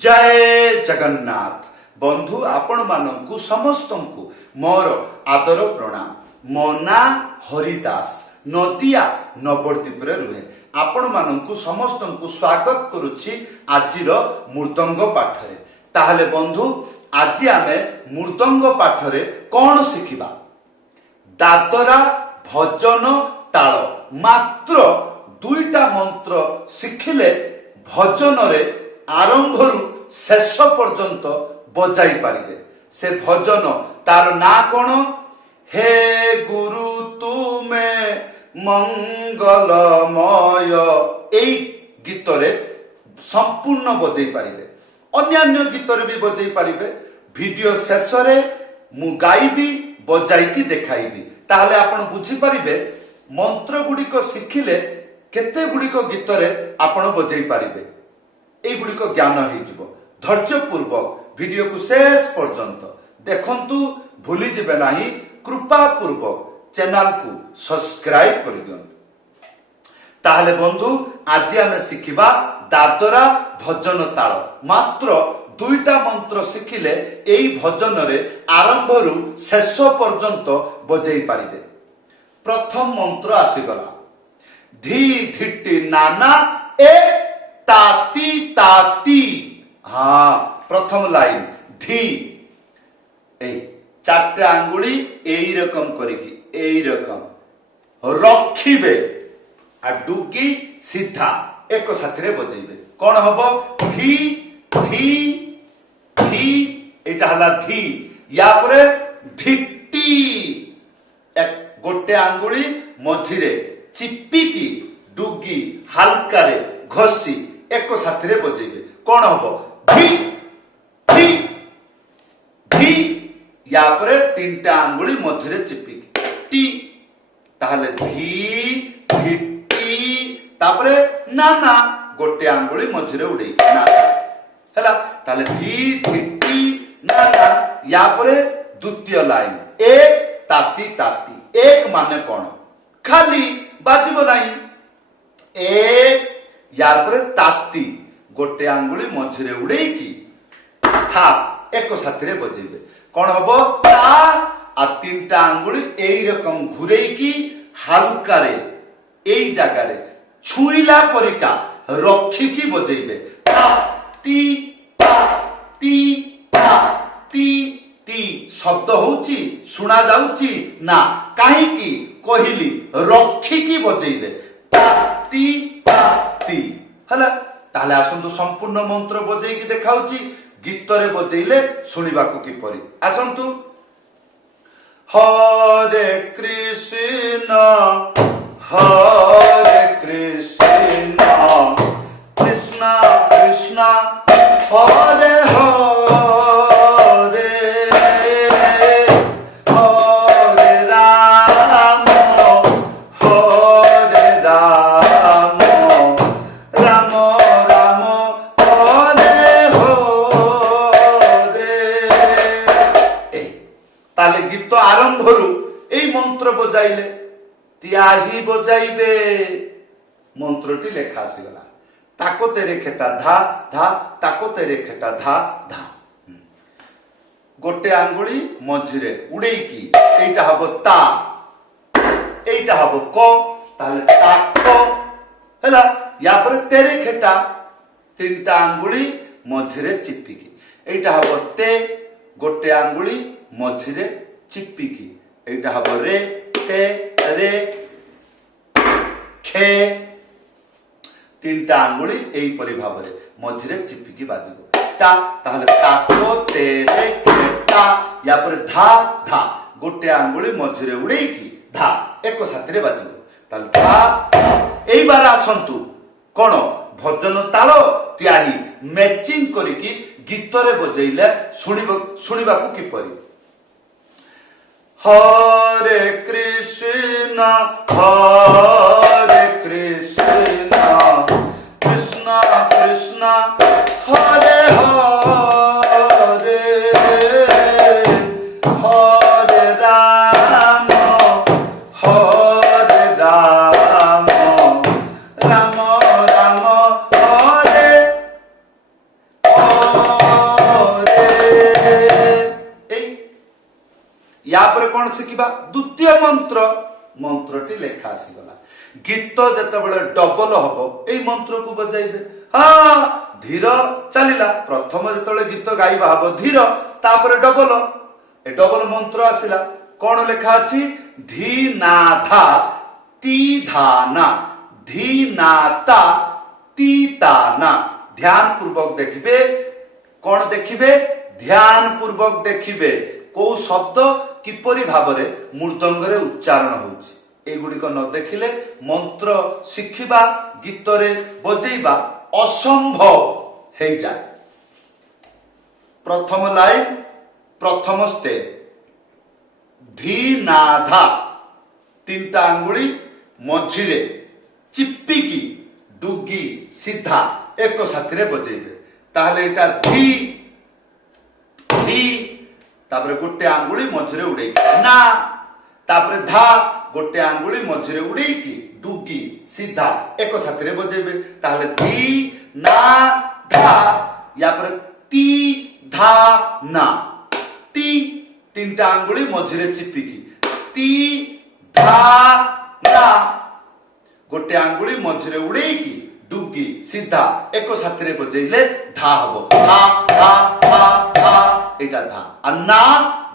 जय जगन्नाथ बंधु आपण मानू समस्त को मोर आदर प्रणाम। मो ना हरिदास नदिया नवद्वीप रुहे। आपण मानू समस्त को स्वागत करुछि आजिर मृदंग पाठरे। ताहले बंधु आज आमे मृदंग पाठरे कौन शिखिबा? दादरा भजन ताल मात्र दुईटा मंत्र शिखिले भजन रे आरंभ शेष पर्यंत बजाई पारिबे। से भजन तार ना कौन? हे गुरु तुमे मंगलमय। एई गीत रे संपूर्ण बजाई पारिबे। अन्यान्य गीत रे भी बजाई पारिबे। वीडियो शेष रे मु गाइबी बजाई देखाइबी। ताहले आपण बुझी पारिबे मंत्र गुड़िक शिखिले केते गुड़िक गीत रे आपण बजाई पारिबे। एई गुड़िक ज्ञान हो धैर्य पूर्वक वीडियो को शेष पर्यंत देखंतु। भूली जिबे नाही। कृपा पूर्वक चैनल को सब्सक्राइब कर दियंतु। ताहले बंधु आज आमे शिखिबा दादरा भजन ताल। मात्र दुईटा मंत्र शिखिले एई भजन रे आरंभ रु शेष पर्यंत बजाई पारिबे। प्रथम मंत्र आसीगला धी धिट्टी नाना ए ताती ताती। हाँ प्रथम लाइन धी ए चारटे आंगुली एई रकम करिकी एई रकम रखिबे आ डुगी सीधा एक साथरे बजेइबे। कौन हबो? धी धी धी। एटा हला धी। या परे धिट्टी एक गोटे आंगुली मझिरे चिपिकी डुगी हल्का रे घसी एक साथरे बजेइबे। कौन हबो? धी धी धी। या परे तीनटा आंगुली मझिरे चिपिकी टी। ताहले धी धिट्टी तापरे नाना गोटे आंगुली मझिरे उड़ेई ना हैला। ताहले धी धिट्टी नाना। या परे द्वितीय लाइन एक ताती ताती। एक माने कौन? खाली बाजिबो नाही। एक यार परे ताती गोटे आंगुली मझिरे उड़ेई की था एक साथरे बजेइबे। कौन हबो? ता आ तीनटा आंगुली एई रकम घुरेई की हल्का रे एई जगह रे छुईला परिका रखी की बजेइबे। ता ती ता ती ता ती ती। शब्द होउची सुना जाउची ना? काहे की कहिली रखी की बजेइबे। ता ती ता ती हला। ताले आसंतु संपूर्ण मंत्र बजेई की देखाउची। गीत रे बजेइले सुनिबा को किपरि? आसंतु हरे कृष्ण कृष्ण कृष्ण हरे हरे हरे राम राम राम हरे हरे। ताले गीत आरंभ रु एई मंत्र बजाइले त्याही बजाइबे। मंत्रटी लेखा आसीगला ताको तेरे खेटा धा धा ताको तेरे खेटा धा धा। गोटे आंगुली मझिरे उड़ेई की एटा हबो ता एटा हबो को। ताले ताको हैला। या पर तेरे खेटा तीनटा आंगुली मझिरे चिपिकी एटा हबो ते। गोटे आंगुली मझिरे चिपिकी एटा हबो रे ते रे खे। तीनटा आंगुली एई परि भाबरे मझिरे चिपिकी बाजिबो ता। ताहले ताको तेरे खेटा। या पर धा धा गोटे आंगुली मझिरे उड़ेई की धा एक साथरे बाजिबो। ताहले धा। एई बार आसंतु कोन भजन ताल त्याही मैचिंग करिकी गीत रे बजेइले सुनिबा को किपरि? हरे कृष्ण कृष्ण कृष्ण हरे हरे हरे राम राम राम हरे हरे। या पर कौन शिखा द्वितीय मंत्र मंत्रटी लेखा आसीगला गीत जेतेबेले डबल हबो एई मंत्र को बजाइबे हाँ धीर चलिला प्रथम जेतेबेले गीत गाइबा हबो धीर तापर डबल ए डबल मंत्र आसिला कौन लेखा अछि धी ना धा ती धाना धी नाता ती ताना ध्यान पूर्वक देखिबे कौन देखिबे ध्यान पूर्वक देखिबे को शब्द किपरि भाबरे मूर्धंगरे उच्चारण होउछि एगुड़िक न देखिले मंत्र शिखिबा गीतरे बजेइबा असंभव हे जाए प्रथम लाइन प्रथम स्टेप धी ना धा तीनटा अंगुली मझिरे चिप्पिकी डुगी सीधा एक साथी बजेइबे ताहले एटा धी धी तापरे गोटे आंगुली मझिरे उड़े ना तापरे धा गोटे आंगुली मझिरे उड़ेकी डुगी सीधा एक साथी बजेइबे ताहले धी ना धा या पर ती धा ना ती तीनटा आंगुली मझिरे चिपिकी ती धा ना गोटे आंगुली मझिरे उड़ेकी डुगी सीधा एक साथी बजेइले धा हबो धा धा धा धा एटा धा अन्ना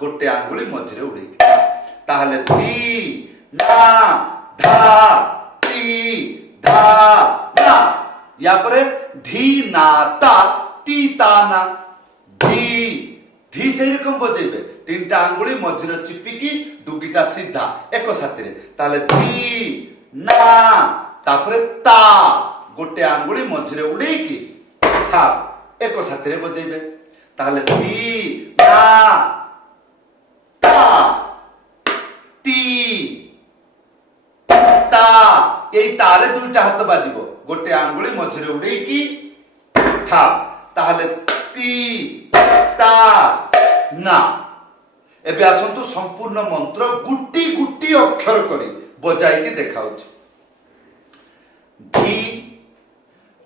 गोटे आंगुली मझिरे उड़ेकी ताहले धी ना धा ती धा ना या परे धी ना ता ती ता ना धी धी से रकम बजेइबे तीनटा आंगुली मझिरे चिपिकी डुगीटा सीधा एक साथी ताहले धी ना तापरे ता गोटे आंगुली मझिरे उड़ेकी था एक साथी बजेइबे ताहले धी ना ता ती ता एई तारे दुईटा हाथ बाजिबो गोटे आंगुली मझिरे उड़ेकी था ताहले ती ता ना एबे आसंतु संपूर्ण मंत्र गुटी गुटी अक्षर करी बजाई के देखाउछि धी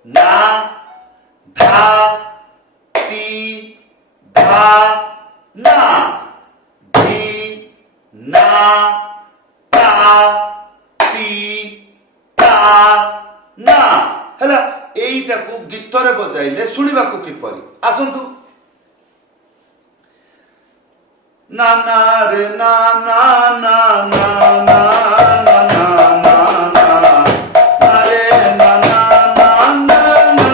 ना धा ती धा ना धी ना ता ती ता ना हला एईटा को गीतरे बजाइले सुनिबा को किपरि आसंतु ना ना रे ना ना ना ना ना ना ना ना रे ना ना ना ना ना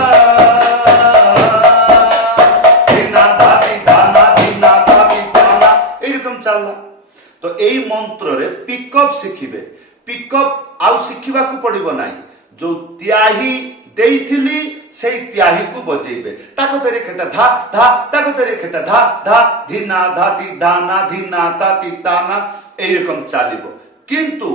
दिना धाती धाना दिना धाती धाना एरकम चलला तो एई मंत्र रे पिकअप शिखिबे पिकअप आउ शिखिबा को पड़िबो नाही जो त्याही देइथिली से त्याही को बजेइबे ताको तेरे खेटा धा धा ताको तेरे खेटा धा धा धिना धाती धाना धिना ताती ताना एरकम चालिबो किंतु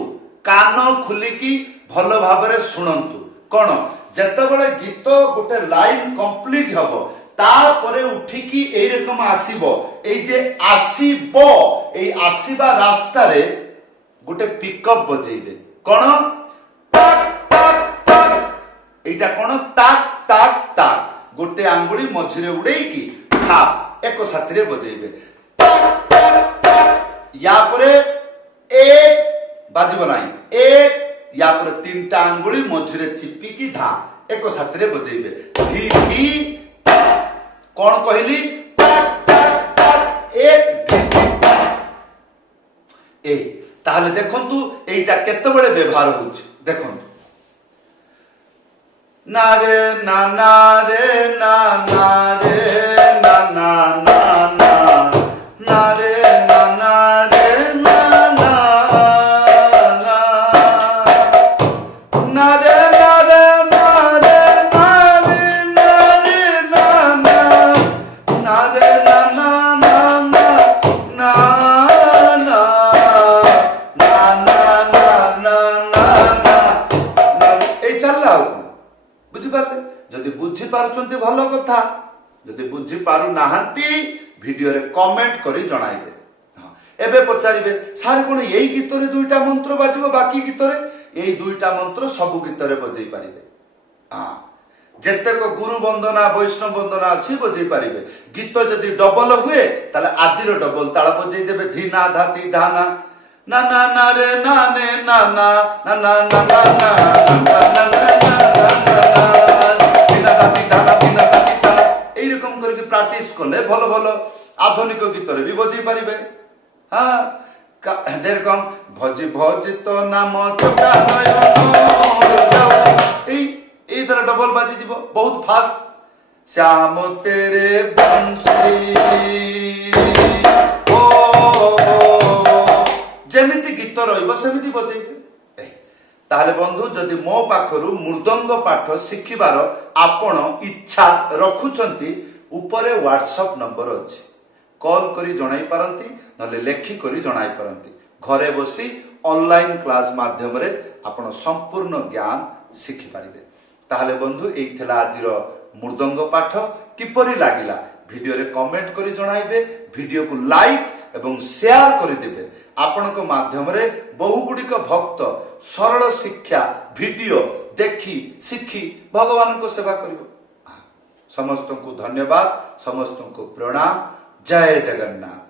कान खुलिकी भलो भाबरे सुनंतु कोन जेतेबेले गीत गोटे लाइन कंप्लीट हबो तापरे उठिकी एरकम आसीबो एई जे आसीबो एई आसीबा रास्ता रे गोटे पिकअप बजेइबे कोन टाक टाक टाक एटा कोन टाक टाक टाक गोटे आंगुली मझिरे उड़ेकी थाप एक साथी बजेइबे टाक टाक टाक या परे एक बाजिबो नाही एक या परे तीनटा आंगुली मझिरे चिपिकी धा एक साथी बजेइबे धी धी कोन कहली टाक टाक टाक एक धी धी ए ताहले देखंतु एटा केतेबेले व्यवहार होउछ देखंतु ना रे ना ना रे ना ना रे ना ना ना ना ना रे ना ना रे ना ना ना ना रे ना रे ना रे ना रे ना रे ना ना ना रे ना ना ना ना ना ना ना ना ना ना ए चलला बुझिपारे जदि बुझी पारुचंती भलो कथा जदि बुझी पारु नाहंती वीडियो रे कमेंट करी जणाइबे हां एबे पचारिबे सार कोन एई गीत रे दुईटा मंत्र बाजिबो बाकी गीत रे एई दुईटा मंत्र सब गीत रे बजै पारिबे हां ଯେତେକ ଗୁରୁ ବନ୍ଦନା ବୈଷ୍ଣବ ବନ୍ଦନା ଅଛି ବଜେଇ ପାରିବେ। ଗୀତ ଯଦି ଡବଲ ହୁଏ ତାହେଲେ ଆଜିର ଡବଲ ତାଳ ବଜେଇ ଦେବେ। ଧିନା ଧାତି ଧାନା ନା ନା ନା ରେ ନା ନେ ନା ନା ନା ନା ନା ନା ନା ଧିନା ଧାତି ଧାନା ଧିନା ଧାତି ଧାନା এইরকম করে প্রাক্টিস করলে ভালো ভালো আধুনিক গীতরে বি বজেই পারিবে। হ্যাঁ যেরকম ভজি ভজিত নাম চোখা নয়ন এই দ্বারা ডবল বাজি যাব বহুত ফাস্ট। শ্যাম তেরে বংশী ও যেমিতি গীত রহিব সেমিতি বজেইবে। তাহলে বন্ধু যদি মো পাখরু মৃদঙ্গ পাঠ শিখিবার আপন ইচ্ছা রখুଛନ୍ତି উপরে হোয়াটসঅ্যাপ নম্বর ଅଛି, কল କରି জଣାই পারନ୍ତି নলে লেখি କରି জଣାই পারନ୍ତି। ঘরে বসি অনলাইন ক্লাস মাধ্যমে আপন সম্পূর্ণ জ্ঞান শিখি পারিবে। তাহলে বন্ধু এই ଥିଲା ଆଜିର ମୃଦଙ୍ଗ ପାଠ। କିପରି ଲାଗିଲା ଭିଡିଓରେ କମେଣ୍ଟ କରି ଜଣାଇବେ, ଭିଡିଓକୁ ଲାଇକ୍ ଏବଂ ସେୟାର କରିଦେବେ। ଆପଣଙ୍କ ମାଧ୍ୟମରେ ବହୁ ଗୁଡ଼ିକ ଭକ୍ତ ସରଳ ଶିକ୍ଷା ଭିଡିଓ ଦେଖି ଶିଖି ଭଗବାନଙ୍କ ସେବା କରିବ। ସମସ୍ତଙ୍କୁ ଧନ୍ୟବାଦ, ସମସ୍ତଙ୍କୁ ପ୍ରଣାମ। ଜୟ ଜଗନ୍ନାଥ।